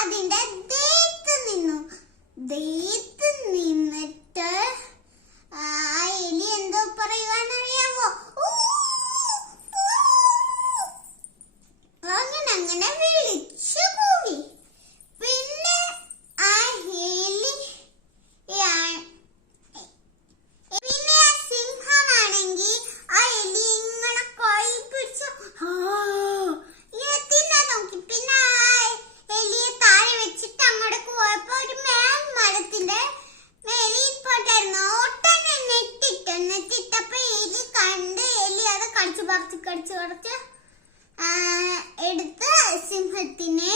അതിന്റെ ദേഹത്ത് നിന്നിട്ട് ആ എലി എന്തോ പറയുവാന്നറിയാവോ? അങ്ങനെ വിളിച്ചു കൂവി. പിന്നെ ആ എലി പിന്നെ ആ സിംഹമാണെങ്കിൽ ആ എലി ഇങ്ങനെ കൈ പിടിച്ചു തിന്നാൻ നോക്കി. പിന്നെ ആ എലിയെ താഴെ വെച്ചിട്ട് അങ്ങോട്ട് പോയപ്പോ ഒരു മരത്തിന്റെ മേലിപ്പോട്ടായിരുന്നു. ഒട്ടനെ നെറ്റിട്ടപ്പോ എലി കണ്ട് എലി അത് കടിച്ചു പറിച്ച് എടുത്ത് സിംഹത്തിനെ